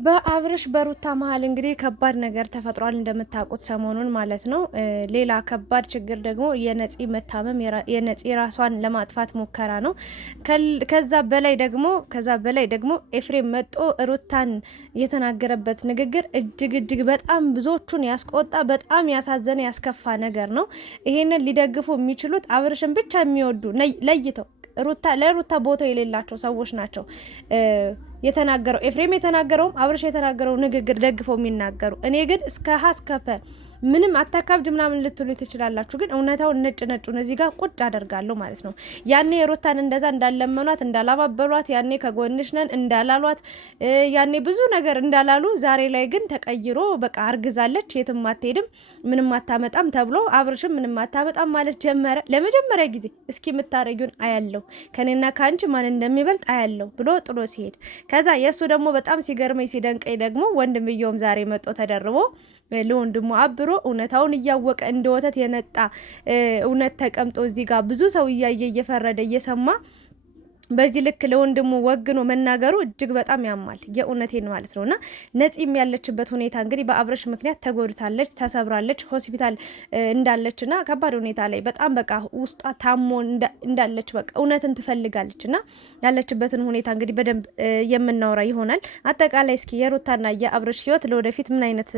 በአብርሽ በሩታ መሀል እንግዲህ ከባድ ነገር ተፈጥሯል እንደምታውቁት ሰሞኑን ማለት ነው። ሌላ ከባድ ችግር ደግሞ የነፂ መታመም የነፂ ራሷን ለማጥፋት ሙከራ ነው። ከዛ በላይ ደግሞ ኤፍሬም መጦ ሩታን የተናገረበት ንግግር እጅግ በጣም ብዙዎቹን ያስቆጣ በጣም ያሳዘነ ያስከፋ ነገር ነው። ይሄንን ሊደግፉ የሚችሉት አብርሽን ብቻ የሚወዱ ለይተው ለሩታ ቦታ የሌላቸው ሰዎች ናቸው። የተናገረው ኤፍሬም የተናገረውም አብርሽ የተናገረው ንግግር ደግፈው የሚናገሩ እኔ ግን እስከ ሀስከፈ ምንም አታካብድ ምናምን ልትሉ ትችላላችሁ፣ ግን እውነታውን ነጩን እዚህ ጋር ቁጭ አደርጋለሁ ማለት ነው። ያኔ ሩታን እንደዛ እንዳለመኗት እንዳላባበሏት፣ ያኔ ከጎንሽ ነን እንዳላሏት፣ ያኔ ብዙ ነገር እንዳላሉ፣ ዛሬ ላይ ግን ተቀይሮ በቃ አርግዛለች፣ የትም አትሄድም፣ ምንም አታመጣም ተብሎ አብርሽም ምንም አታመጣም ማለት ጀመረ። ለመጀመሪያ ጊዜ እስኪ የምታረጊውን አያለው ከኔና ካንቺ ማን እንደሚበልጥ አያለው ብሎ ጥሎ ሲሄድ፣ ከዛ የሱ ደግሞ በጣም ሲገርመኝ ሲደንቀኝ ደግሞ ወንድምየውም ዛሬ መጦ ተደርቦ ለወንድሙ አብሮ እውነታውን እያወቀ እንደ ወተት የነጣ እውነት ተቀምጦ እዚህ ጋር ብዙ ሰው እያየ እየፈረደ እየሰማ በዚህ ልክ ለወንድሙ ወግኖ መናገሩ እጅግ በጣም ያማል። የእውነቴን ማለት ነውና ነፂም ያለችበት ሁኔታ እንግዲህ በአብርሽ ምክንያት ተጎድታለች፣ ተሰብራለች፣ ሆስፒታል እንዳለችና ከባድ ሁኔታ ላይ በጣም በቃ ውስጧ ታሞ እንዳለች በቃ እውነትን ትፈልጋለችና ያለችበትን ሁኔታ እንግዲህ በደንብ የምናወራ ይሆናል። አጠቃላይ እስኪ የሩታና የአብርሽ ህይወት ለወደፊት ምን አይነት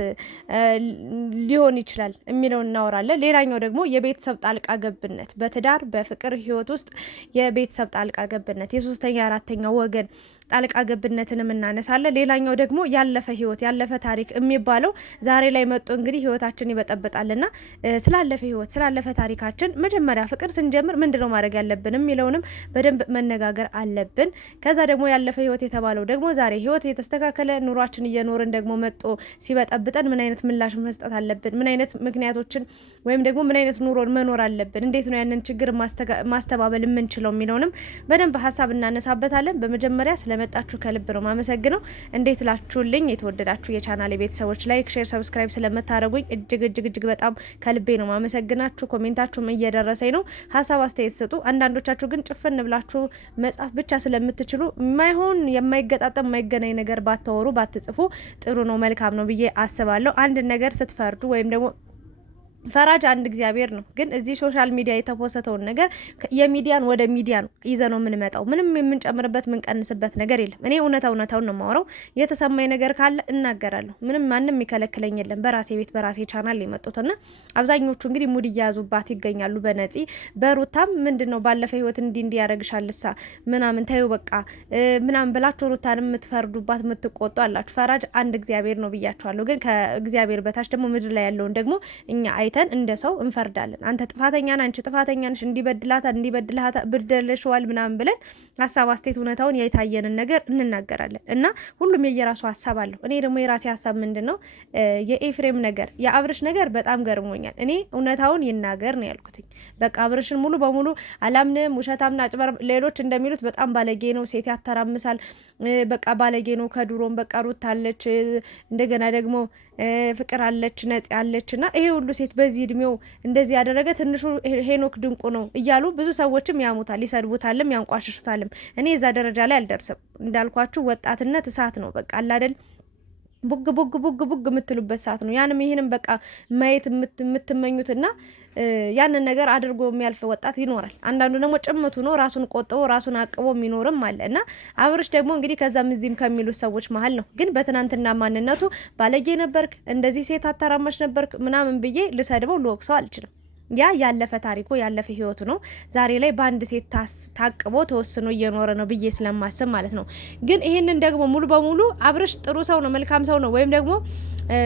ሊሆን ይችላል የሚለውን እናወራለን። ሌላኛው ደግሞ የቤተሰብ ጣልቃ ገብነት በትዳር በፍቅር ህይወት ውስጥ የቤተሰብ ጣልቃ ገብነት የሶስተኛ አራተኛ ወገን ጣልቃ ገብነትንም እናነሳለን። ሌላኛው ደግሞ ያለፈ ህይወት ያለፈ ታሪክ የሚባለው ዛሬ ላይ መጥቶ እንግዲህ ህይወታችን ይበጠብጣልና ስላለፈ ህይወት ስላለፈ ታሪካችን መጀመሪያ ፍቅር ስንጀምር ምንድነው ማድረግ ያለብን የሚለውንም በደንብ መነጋገር አለብን። ከዛ ደግሞ ያለፈ ህይወት የተባለው ደግሞ ዛሬ ህይወት የተስተካከለ ኑሯችን እየኖርን ደግሞ መጥቶ ሲበጠብጠን ምን አይነት ምላሽ መስጠት አለብን፣ ምን አይነት ምክንያቶችን ወይም ደግሞ ምን አይነት ኑሮ መኖር አለብን፣ እንዴት ነው ያንን ችግር ማስተባበል የምንችለው የሚለውንም በደንብ ሀሳብ እናነሳበታለን። በመጀመሪያ ስለመጣችሁ ከልብ ነው ማመሰግነው። እንዴት ላችሁልኝ የተወደዳችሁ የቻናሌ ቤተሰቦች፣ ላይክ ሼር ሰብስክራይብ ስለምታደርጉኝ እጅግ በጣም ከልቤ ነው ማመሰግናችሁ። ኮሜንታችሁም እየደረሰኝ ነው። ሀሳብ አስተያየት ስጡ። አንዳንዶቻችሁ ግን ጭፍን ብላችሁ መጻፍ ብቻ ስለምትችሉ የማይሆን የማይገጣጠም የማይገናኝ ነገር ባታወሩ ባትጽፉ ጥሩ ነው መልካም ነው ብዬ አስባለሁ። አንድ ነገር ስትፈርዱ ወይም ደግሞ ፈራጅ አንድ እግዚአብሔር ነው። ግን እዚህ ሶሻል ሚዲያ የተፖሰተውን ነገር የሚዲያን ወደ ሚዲያ ነው ይዘነው የምንመጣው። ምንም የምንጨምርበት የምንቀንስበት ነገር የለም። እኔ እውነታውን ነው የማወራው። የተሰማኝ ነገር ካለ እናገራለሁ። ምንም ማንም የሚከለክለኝ የለም። በራሴ ቤት በራሴ ቻናል የመጡትና አብዛኞቹ እንግዲህ ሙድ እያያዙባት ይገኛሉ። በነፂ በሩታም ምንድነው ባለፈ ህይወት እንዲ ያረግሻልሳ ምናምን ታዩ በቃ ምናምን ብላችሁ ሩታንም የምትፈርዱባት የምትቆጡ አላችሁ። ፈራጅ አንድ እግዚአብሔር ነው ብያችኋለሁ። ግን ከእግዚአብሔር በታች ደግሞ ምድር ላይ ያለውን ደግሞ እኛ እንደ ሰው እንፈርዳለን። አንተ ጥፋተኛ ነህ፣ አንቺ ጥፋተኛ ነሽ፣ እንዲበድልሃታ ብድለሽዋል ምናምን ብለን ሀሳብ አስተያየት እውነታውን የታየንን ነገር እንናገራለን። እና ሁሉም የየራሱ ሀሳብ አለው። እኔ ደግሞ የራሴ ሀሳብ ምንድነው የኤፍሬም ነገር የአብርሽ ነገር በጣም ገርሞኛል። እኔ እውነታውን ይናገር ነው ያልኩትኝ። በቃ አብርሽን ሙሉ በሙሉ አላምንም፣ ውሸታምና አጭበር ሌሎች እንደሚሉት በጣም ባለጌ ነው፣ ሴት ያተራምሳል፣ በቃ ባለጌ ነው። ከድሮም በቃ ሩት አለች፣ እንደገና ደግሞ ፍቅር አለች፣ ነፂ አለች እና ይሄ ሁሉ ሴት በዚህ እድሜው እንደዚህ ያደረገ ትንሹ ሄኖክ ድንቁ ነው እያሉ ብዙ ሰዎችም ያሙታል፣ ይሰድቡታልም፣ ያንቋሽሹታልም። እኔ እዛ ደረጃ ላይ አልደርስም። እንዳልኳችሁ ወጣትነት እሳት ነው። በቃ አላደል ቡግ የምትሉበት ሰዓት ነው። ያንም ይሄንም በቃ ማየት የምትመኙትና ያንን ነገር አድርጎ የሚያልፍ ወጣት ይኖራል። አንዳንዱ ደግሞ ጭምቱ ነው ራሱን ቆጥቦ ራሱን አቅቦ የሚኖርም አለ እና አብርሽ ደግሞ እንግዲህ ከዛም እዚህም ከሚሉት ሰዎች መሀል ነው። ግን በትናንትና ማንነቱ ባለጌ ነበርክ፣ እንደዚህ ሴት አተራማሽ ነበርክ ምናምን ብዬ ልሰድበው ልወቅሰው አልችልም። ያ ያለፈ ታሪኩ ያለፈ ህይወቱ ነው። ዛሬ ላይ በአንድ ሴት ታቅቦ ተወስኖ እየኖረ ነው ብዬ ስለማስብ ማለት ነው። ግን ይሄንን ደግሞ ሙሉ በሙሉ አብርሽ ጥሩ ሰው ነው መልካም ሰው ነው ወይም ደግሞ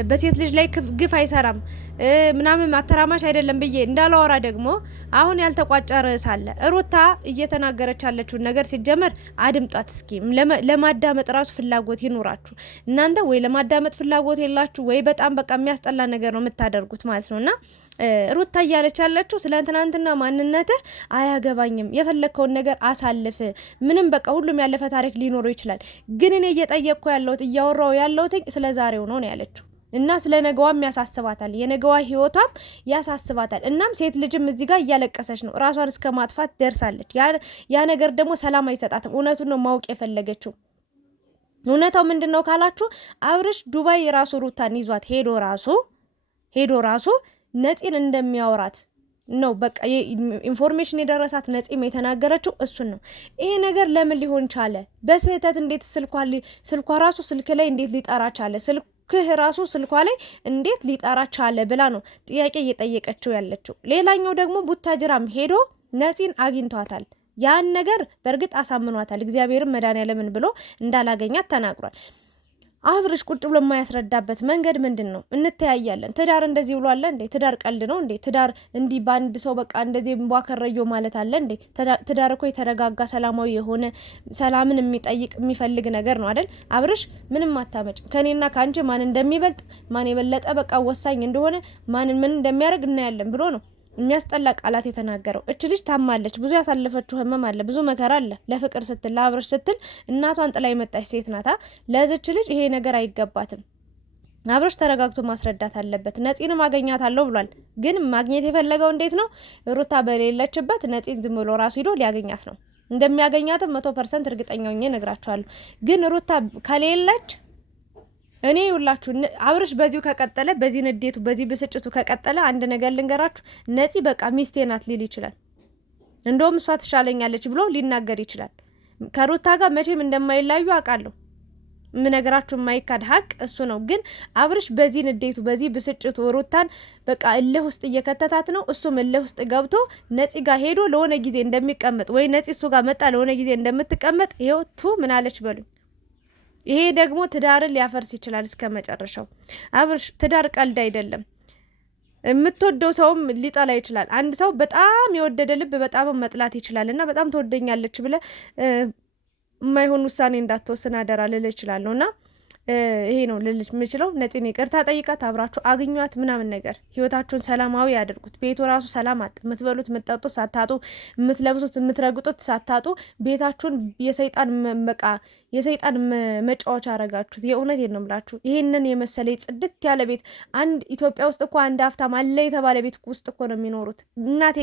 በሴት ልጅ ላይ ግፍ አይሰራም ምናምን አተራማሽ አይደለም ብዬ እንዳላወራ ደግሞ አሁን ያልተቋጨ ርዕስ አለ። ሩታ እየተናገረች ያለችውን ነገር ሲጀመር አድምጧት እስኪ። ለማዳመጥ ራሱ ፍላጎት ይኑራችሁ እናንተ። ወይ ለማዳመጥ ፍላጎት የላችሁ ወይ በጣም በቃ የሚያስጠላ ነገር ነው የምታደርጉት ማለት ነውና ሩታ እያለች ያለችው ስለ ትናንትና ማንነትህ አያገባኝም፣ የፈለከውን ነገር አሳልፍ፣ ምንም በቃ ሁሉም ያለፈ ታሪክ ሊኖረው ይችላል። ግን እኔ እየጠየቅኩ ያለሁት እያወራው ያለሁት ስለ ዛሬው ነው ያለችው እና ስለ ነገዋም ያሳስባታል፣ የነገዋ ህይወቷም ያሳስባታል። እናም ሴት ልጅም እዚህ ጋር እያለቀሰች ነው፣ ራሷን እስከ ማጥፋት ደርሳለች። ያ ነገር ደግሞ ሰላም አይሰጣትም። እውነቱን ነው ማወቅ የፈለገችው። እውነታው ምንድነው ካላችሁ አብርሽ ዱባይ ራሱ ሩታን ይዟት ሄዶ ራሱ ነፂን እንደሚያወራት ነው። በቃ ኢንፎርሜሽን የደረሳት ነፂም የተናገረችው እሱን ነው። ይሄ ነገር ለምን ሊሆን ቻለ? በስህተት እንዴት ስልኳ ራሱ ስልክ ላይ እንዴት ሊጠራ ቻለ? ስልክህ ራሱ ስልኳ ላይ እንዴት ሊጠራ ቻለ ብላ ነው ጥያቄ እየጠየቀችው ያለችው። ሌላኛው ደግሞ ቡታጅራም ሄዶ ነፂን አግኝቷታል። ያን ነገር በእርግጥ አሳምኗታል። እግዚአብሔርም መድኃኒዓለምን ብሎ እንዳላገኛት ተናግሯል። አብርሽ ቁጭ ብሎ የማያስረዳበት መንገድ ምንድን ነው? እንተያያለን። ትዳር እንደዚህ ብሎ አለ እንዴ? ትዳር ቀልድ ነው እንዴ? ትዳር እንዲህ በአንድ ሰው በቃ እንደዚህ ቧከረዮ ማለት አለ እንዴ? ትዳር እኮ የተረጋጋ ሰላማዊ የሆነ ሰላምን የሚጠይቅ የሚፈልግ ነገር ነው አይደል? አብርሽ ምንም አታመጭ። ከኔና ከአንቺ ማን እንደሚበልጥ ማን የበለጠ በቃ ወሳኝ እንደሆነ ማን ምን እንደሚያደርግ እናያለን ብሎ ነው የሚያስጠላ ቃላት የተናገረው። እች ልጅ ታማለች። ብዙ ያሳለፈችው ህመም አለ፣ ብዙ መከራ አለ። ለፍቅር ስትል ለአብርሽ ስትል እናቷን ጥላ የመጣች ሴት ናታ። ለዚች ልጅ ይሄ ነገር አይገባትም። አብርሽ ተረጋግቶ ማስረዳት አለበት። ነፂንም አገኛታለሁ ብሏል። ግን ማግኘት የፈለገው እንዴት ነው? ሩታ በሌለችበት ነፂን ዝም ብሎ ራሱ ሂዶ ሊያገኛት ነው። እንደሚያገኛትም 100% እርግጠኛ ሆኜ እነግራችኋለሁ። ግን ሩታ ከሌለች እኔ ይውላችሁ አብርሽ በዚሁ ከቀጠለ፣ በዚህ ንዴቱ በዚህ ብስጭቱ ከቀጠለ አንድ ነገር ልንገራችሁ፣ ነፂ በቃ ሚስቴ ናት ሊል ይችላል። እንደውም እሷ ትሻለኛለች ብሎ ሊናገር ይችላል። ከሩታ ጋር መቼም እንደማይላዩ አውቃለሁ። ምነግራችሁ የማይካድ ሀቅ እሱ ነው። ግን አብርሽ በዚህ ንዴቱ በዚህ ብስጭቱ ሩታን በቃ እልህ ውስጥ እየከተታት ነው። እሱም እልህ ውስጥ ገብቶ ነፂ ጋር ሄዶ ለሆነ ጊዜ እንደሚቀመጥ ወይ ነፂ እሱ ጋር መጣ ለሆነ ጊዜ እንደምትቀመጥ ይኸው ምን አለች በሉኝ። ይሄ ደግሞ ትዳርን ሊያፈርስ ይችላል እስከ መጨረሻው። አብርሽ ትዳር ቀልድ አይደለም። የምትወደው ሰውም ሊጠላ ይችላል። አንድ ሰው በጣም የወደደ ልብ በጣም መጥላት ይችላል። እና በጣም ትወደኛለች ብለ የማይሆን ውሳኔ እንዳትወስን አደራ ልል ይችላለሁ። እና ይሄ ነው ልልሽ የምችለው። ነፂን ይቅርታ ጠይቃት፣ አብራችሁ አግኟት ምናምን ነገር ህይወታችሁን ሰላማዊ ያድርጉት። ቤቱ ራሱ ሰላም አጥ የምትበሉት የምትጠጡት ሳታጡ፣ የምትለብሱት የምትረግጡት ሳታጡ ቤታችሁን የሰይጣን መጫወቻ አረጋችሁት። የእውነቴን ነው የምላችሁ። ይሄንን የመሰለ ጽድት ያለ ቤት አንድ ኢትዮጵያ ውስጥ እኮ አንድ ሀብታም አለ የተባለ ቤት ውስጥ እኮ ነው የሚኖሩት እናቴ።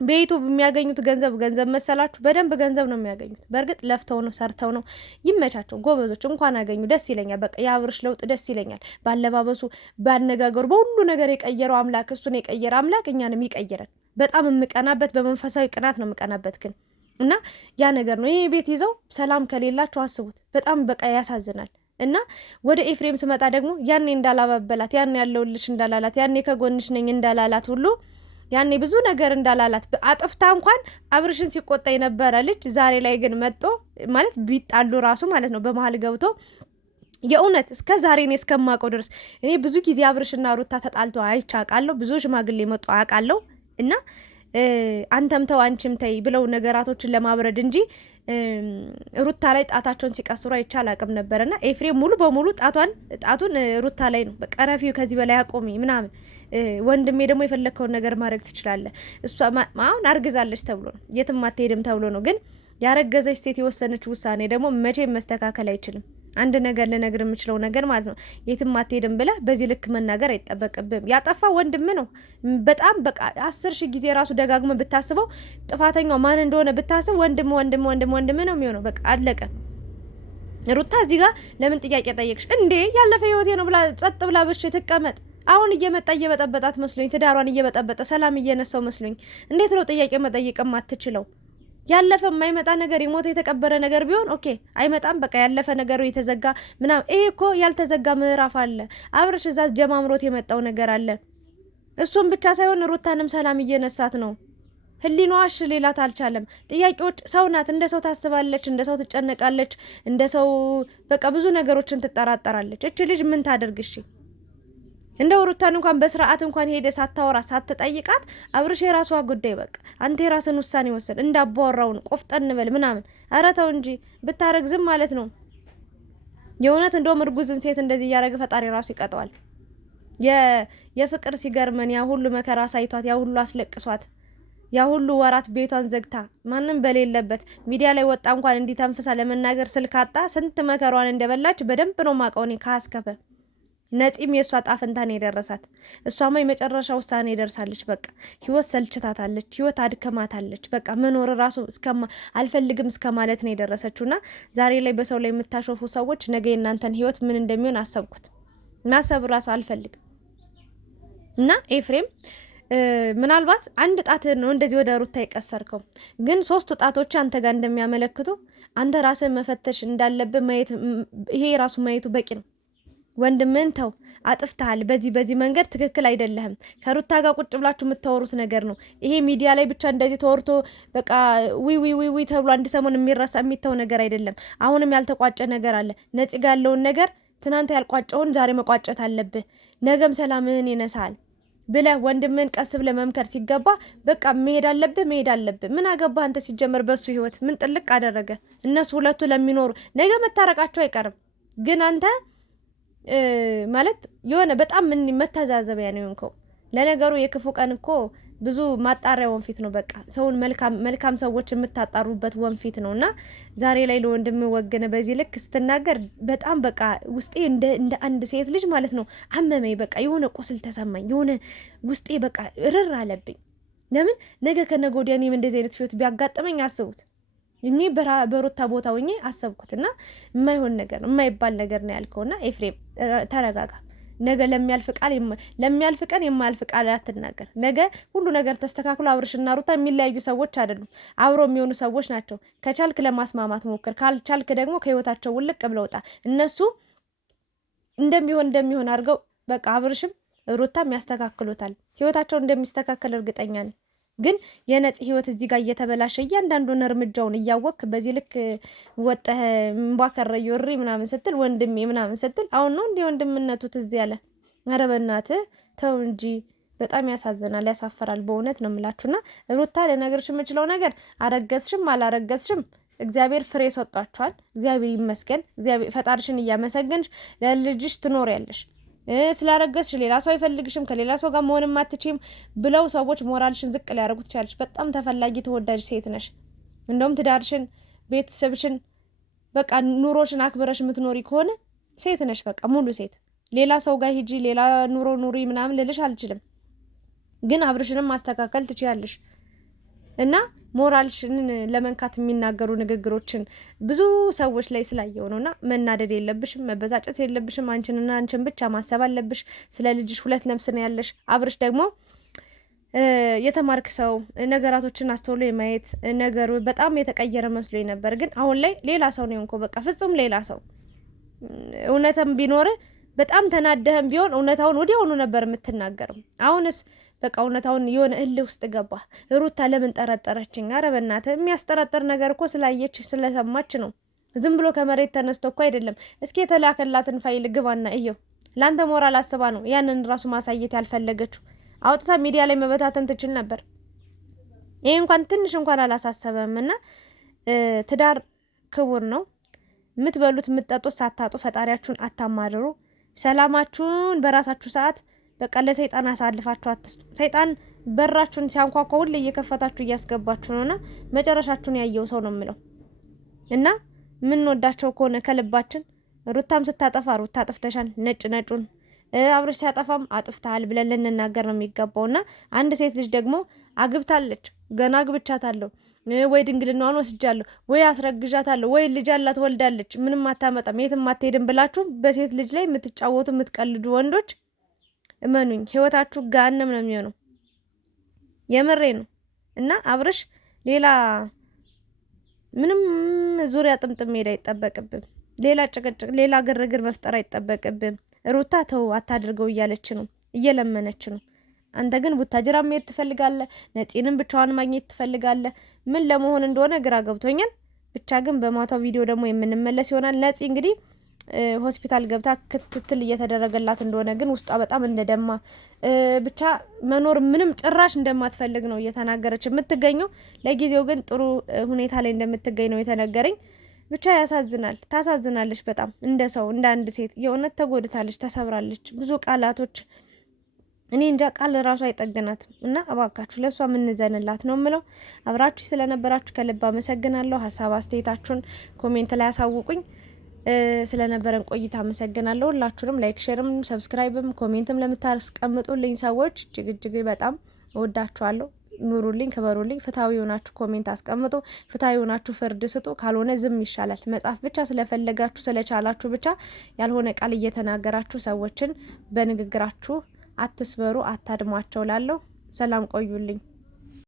ቤቱ የሚያገኙት ገንዘብ መሰላችሁ? በደንብ ገንዘብ ነው የሚያገኙት። በእርግጥ ለፍተው ነው ሰርተው ነው። ይመቻቸው ጎበዞች፣ እንኳን አገኙ። ደስ ይለኛል። በቃ የአብርሽ ለውጥ ደስ ይለኛል። ባለባበሱ፣ ባነጋገሩ፣ በሁሉ ነገር የቀየረው አምላክ፣ እሱን የቀየረ አምላክ እኛንም ይቀየረን። በጣም የምቀናበት በመንፈሳዊ ቅናት ነው የምቀናበት ግን እና ያ ነገር ነው። ይሄ ቤት ይዘው ሰላም ከሌላቸው አስቡት። በጣም በቃ ያሳዝናል። እና ወደ ኤፍሬም ስመጣ ደግሞ ያኔ እንዳላባበላት፣ ያኔ ያለውልሽ እንዳላላት፣ ያኔ ከጎንሽ ነኝ እንዳላላት ሁሉ ያኔ ብዙ ነገር እንዳላላት አጥፍታ እንኳን አብርሽን ሲቆጣ የነበረ ልጅ ዛሬ ላይ ግን መጥቶ ማለት ቢጣሉ ራሱ ማለት ነው በመሀል ገብቶ የእውነት እስከ ዛሬ እኔ እስከማውቀው ድረስ እኔ ብዙ ጊዜ አብርሽና ሩታ ተጣልቶ አይቻቃለሁ። ብዙ ሽማግሌ መጥቶ አውቃለሁ። እና አንተም ተው አንቺም ተይ ብለው ነገራቶችን ለማብረድ እንጂ ሩታ ላይ ጣታቸውን ሲቀስሩ አይቻል አቅም ነበርና ኤፍሬም ሙሉ በሙሉ ጣቱን ሩታ ላይ ነው። በቃ ረፊው ከዚህ በላይ አቆሚ ምናምን ወንድሜ ደግሞ የፈለከውን ነገር ማድረግ ትችላለህ። እሷ አሁን አርግዛለች ተብሎ ነው የትም አትሄድም ተብሎ ነው። ግን ያረገዘች ሴት የወሰነች ውሳኔ ደግሞ መቼም መስተካከል አይችልም። አንድ ነገር ልነግር የምችለው ነገር ማለት ነው የትም አትሄድም ብለህ በዚህ ልክ መናገር አይጠበቅብህም። ያጠፋ ወንድም ነው። በጣም በቃ 10,000 ጊዜ ራሱ ደጋግመህ ብታስበው ጥፋተኛው ማን እንደሆነ ብታስብ ወንድም ነው የሚሆነው። በቃ አለቀ። ሩታ እዚህ ጋር ለምን ጥያቄ ጠየቅሽ እንዴ? ያለፈ ህይወቴ ነው ብላ ጸጥ ብላ ብቻ ትቀመጥ። አሁን እየመጣ እየበጠበጣት መስሎኝ፣ ትዳሯን እየበጠበጠ ሰላም እየነሳው መስሎኝ። እንዴት ነው ጥያቄ መጠየቅም አትችለው? ያለፈ የማይመጣ ነገር የሞተ የተቀበረ ነገር ቢሆን ኦኬ አይመጣም። በቃ ያለፈ ነገሩ የተዘጋ ምናምን። ይሄ እኮ ያልተዘጋ ምዕራፍ አለ። አብርሽ እዛ ጀማምሮት የመጣው ነገር አለ። እሱም ብቻ ሳይሆን ሩታንም ሰላም እየነሳት ነው። ህሊናዋ እሺ ሌላት አልቻለም። ጥያቄዎች ሰው ናት። እንደ ሰው ታስባለች፣ እንደ ሰው ትጨነቃለች፣ እንደ ሰው በቃ ብዙ ነገሮችን ትጠራጠራለች። እቺ ልጅ ምን ታደርግ? እሺ እንደ ሩታን እንኳን በስርዓት እንኳን ሄደ ሳታወራ ሳትጠይቃት አብርሽ የራሷ ጉዳይ በቃ አንተ የራስን ውሳኔ ወሰን እንዳባወራውን ቆፍጠን በል ምናምን። ኧረ ተው እንጂ ብታረግዝም ማለት ነው የእውነት እንደውም እርጉዝን ሴት እንደዚህ እያደረገ ፈጣሪ ራሱ ይቀጠዋል። የፍቅር ሲገርመን ያ ሁሉ መከራ ሳይቷት ያ ሁሉ አስለቅሷት ያ ሁሉ ወራት ቤቷን ዘግታ ማንም በሌለበት ሚዲያ ላይ ወጣ እንኳን እንዲተንፍሳ ለመናገር ስልካጣ ስንት መከሯን እንደበላች በደንብ ነው ማቀው እኔ ካስከፈ ነፂም የእሷ ጣፍንታ ነው የደረሳት። እሷማ የመጨረሻ ውሳኔ ደርሳለች። በቃ ህይወት ሰልችታታለች፣ ህይወት አድከማታለች። በቃ መኖር ራሱ አልፈልግም እስከ ማለት ነው የደረሰችውና ዛሬ ላይ በሰው ላይ የምታሾፉ ሰዎች ነገ የእናንተን ህይወት ምን እንደሚሆን አሰብኩት። ማሰብ ራሱ አልፈልግም። እና ኤፍሬም ምናልባት አንድ ጣት ነው እንደዚህ ወደ ሩታ የቀሰርከው፣ ግን 3 ጣቶች አንተ ጋር እንደሚያመለክቱ አንተ ራስህ መፈተሽ እንዳለብህ ማየት፣ ይሄ ራሱ ማየቱ በቂ ነው። ወንድምን ተው፣ አጥፍተሃል። በዚህ መንገድ ትክክል አይደለህም። ከሩታ ጋር ቁጭ ብላችሁ የምታወሩት ነገር ነው ይሄ። ሚዲያ ላይ ብቻ እንደዚህ ተወርቶ በቃ ዊ ተብሎ አንድ ሰሞን የሚረሳ የሚተው ነገር አይደለም። አሁንም ያልተቋጨ ነገር አለ። ነፂ ጋር ያለውን ነገር ትናንት ያልቋጨውን ዛሬ መቋጨት አለብህ። ነገም ሰላምህን ይነሳል ብለህ ወንድምን ቀስ ብለህ መምከር ሲገባ በቃ መሄድ አለብህ። ምን አገባህ አንተ? ሲጀመር በሱ ህይወት ምን ጥልቅ አደረገ? እነሱ ሁለቱ ለሚኖሩ ነገ መታረቃቸው አይቀርም። ግን አንተ ማለት የሆነ በጣም ምን መተዛዘቢያ ነው የሆንከው። ለነገሩ የክፉ ቀን እኮ ብዙ ማጣሪያ ወንፊት ነው። በቃ ሰውን መልካም ሰዎች የምታጣሩበት ወንፊት ነውና ዛሬ ላይ ለወንድም ወገነ በዚህ ልክ ስትናገር በጣም በቃ ውስጤ እንደ አንድ ሴት ልጅ ማለት ነው አመመኝ። በቃ የሆነ ቁስል ተሰማኝ። የሆነ ውስጤ በቃ እርር አለብኝ። ለምን ነገ ከነገ ወዲያ እኔም እንደዚህ አይነት ህይወት ቢያጋጥመኝ አስቡት። እኔ በሩታ ቦታ ሆኜ አሰብኩትና የማይሆን ነገር የማይባል ነገር ነው ያልከውና ኤፍሬም ተረጋጋ። ነገ ለሚያልፍ ቀን የማያልፍ ቃል አትናገር። ነገ ሁሉ ነገር ተስተካክሎ አብርሽና ሩታ የሚለያዩ ሰዎች አይደሉም፣ አብሮ የሚሆኑ ሰዎች ናቸው። ከቻልክ ለማስማማት ሞክር፣ ካልቻልክ ደግሞ ከህይወታቸው ውልቅ ብለውጣ። እነሱ እንደሚሆን አድርገው በቃ አብርሽም ሩታም ያስተካክሉታል። ህይወታቸው እንደሚስተካከል እርግጠኛ ነኝ። ግን የነፂ ህይወት እዚህ ጋር እየተበላሸ እያንዳንዱን እርምጃውን እያወቅ በዚህ ልክ ወጣህ እንባከረዩ እሪ ምናምን ስትል ወንድሜ ምናምን ስትል አሁን ነው እንዴ ወንድምነቱ ትዝ ያለ? ኧረ በእናትህ ተው እንጂ። በጣም ያሳዝናል፣ ያሳፈራል። በእውነት ነው የምላችሁና ሩታ ለነገርሽ የምችለው ነገር አረገዝሽም አላረገዝሽም እግዚአብሔር ፍሬ ሰጧችኋል። እግዚአብሔር ይመስገን። እግዚአብሔር ፈጣሪሽን እያመሰገንሽ ለልጅሽ ትኖሪያለሽ። ስላረገዝሽ ሌላ ሰው አይፈልግሽም፣ ከሌላ ሰው ጋር መሆንም አትችይም ብለው ሰዎች ሞራልሽን ዝቅ ሊያደርጉት ይችላልሽ። በጣም ተፈላጊ ተወዳጅ ሴት ነሽ። እንደውም ትዳርሽን፣ ቤተሰብሽን፣ በቃ ኑሮሽን አክብረሽ የምትኖሪ ከሆነ ሴት ነሽ። በቃ ሙሉ ሴት። ሌላ ሰው ጋር ሂጂ፣ ሌላ ኑሮ ኑሪ ምናምን ልልሽ አልችልም፣ ግን አብርሽንም ማስተካከል ትችያለሽ። እና ሞራልሽን ለመንካት የሚናገሩ ንግግሮችን ብዙ ሰዎች ላይ ስላየው ነውና መናደድ የለብሽም፣ መበዛጨት የለብሽም። አንቺን ብቻ ማሰብ አለብሽ። ስለ ልጅሽ 2 ነፍስ ነው ያለሽ። አብርሽ ደግሞ የተማርክ ሰው፣ ነገራቶችን አስተውሎ የማየት ነገሩ በጣም የተቀየረ መስሎኝ ነበር፣ ግን አሁን ላይ ሌላ ሰው ነው እንኮ በቃ ፍጹም ሌላ ሰው። እውነትም ቢኖር በጣም ተናደህም ቢሆን እውነታውን ወዲያውኑ ነበር የምትናገረው። አሁንስ በቃ እውነታውን የሆነ እልህ ውስጥ ገባ። ሩታ ለምን ጠረጠረችኝ? ኧረ በእናትህ የሚያስጠረጥር ነገር እኮ ስላየች ስለሰማች ነው። ዝም ብሎ ከመሬት ተነስቶ እኮ አይደለም። እስኪ የተላከላትን ፋይል ግባና እየው። ላንተ ሞራል አስባ ነው ያንን ራሱ ማሳየት ያልፈለገችው። አውጥታ ሚዲያ ላይ መበታተን ትችል ነበር። ይሄ እንኳን ትንሽ እንኳን አላሳሰበም። እና ትዳር ክቡር ነው። የምትበሉት የምትጠጡት ሳታጡ ፈጣሪያችሁን አታማርሩ። ሰላማችሁን በራሳችሁ ሰዓት በቃ ለሰይጣን አሳልፋችሁ አትስጡ። ሰይጣን በራችሁን ሲያንኳኳ ሁሌ እየከፈታችሁ እያስገባችሁ ነውና መጨረሻችሁን ያየው ሰው ነው የምለው። እና ምን ወዳቸው ከሆነ ከልባችን ሩታም ስታጠፋ ሩታ አጥፍተሻል፣ ነጩን አብርሽ ሲያጠፋም አጥፍተሃል ብለን ልንናገር ነው የሚገባውና አንድ ሴት ልጅ ደግሞ አግብታለች፣ ገና አግብቻታለሁ ወይ ድንግልናዋን ወስጃለሁ ወይ አስረግዣታለሁ ወይ ልጅ አላት ወልዳለች፣ ምንም አታመጣም የትም አትሄድም ብላችሁ በሴት ልጅ ላይ የምትጫወቱ የምትቀልዱ ወንዶች እመኑኝ ህይወታችሁ ጋንም ነው የሚሆነው። የምሬ ነው። እና አብርሽ ሌላ ምንም ዙሪያ ጥምጥም ሄድ አይጠበቅብም። ሌላ ጭቅጭቅ፣ ሌላ ግርግር መፍጠር አይጠበቅብም። ሩታ ተው አታድርገው እያለች ነው፣ እየለመነች ነው። አንተ ግን ቡታጅራ መሄድ ትፈልጋለህ፣ ነፂንም ብቻዋን ማግኘት ትፈልጋለህ። ምን ለመሆን እንደሆነ ግራ ገብቶኛል። ብቻ ግን በማታው ቪዲዮ ደግሞ የምንመለስ ይሆናል። ነፂ እንግዲህ ሆስፒታል ገብታ ክትትል እየተደረገላት እንደሆነ ግን ውስጧ በጣም እንደደማ ብቻ መኖር ምንም ጭራሽ እንደማትፈልግ ነው እየተናገረች የምትገኘው። ለጊዜው ግን ጥሩ ሁኔታ ላይ እንደምትገኝ ነው የተነገረኝ። ብቻ ያሳዝናል፣ ታሳዝናለች በጣም እንደ ሰው እንደ አንድ ሴት የእውነት ተጎድታለች፣ ተሰብራለች። ብዙ ቃላቶች እኔ እንጃ ቃል ራሱ አይጠግናትም። እና እባካችሁ ለሷ ምንዘንላት ነው ምለው። አብራችሁ ስለነበራችሁ ከልብ አመሰግናለሁ። ሀሳብ አስተያየታችሁን ኮሜንት ላይ አሳውቁኝ። ስለነበረን ቆይታ አመሰግናለሁ። ሁላችሁንም ላይክ፣ ሼርም፣ ሰብስክራይብም ኮሜንትም ለምታስቀምጡልኝ ሰዎች እጅግ በጣም እወዳችኋለሁ። ኑሩልኝ፣ ክበሩልኝ። ፍትሐዊ ሆናችሁ ኮሜንት አስቀምጡ። ፍትሐዊ ሆናችሁ ፍርድ ስጡ። ካልሆነ ዝም ይሻላል። መጻፍ ብቻ ስለፈለጋችሁ ስለቻላችሁ ብቻ ያልሆነ ቃል እየተናገራችሁ ሰዎችን በንግግራችሁ አትስበሩ፣ አታድሟቸው። ላለሁ ሰላም ቆዩልኝ።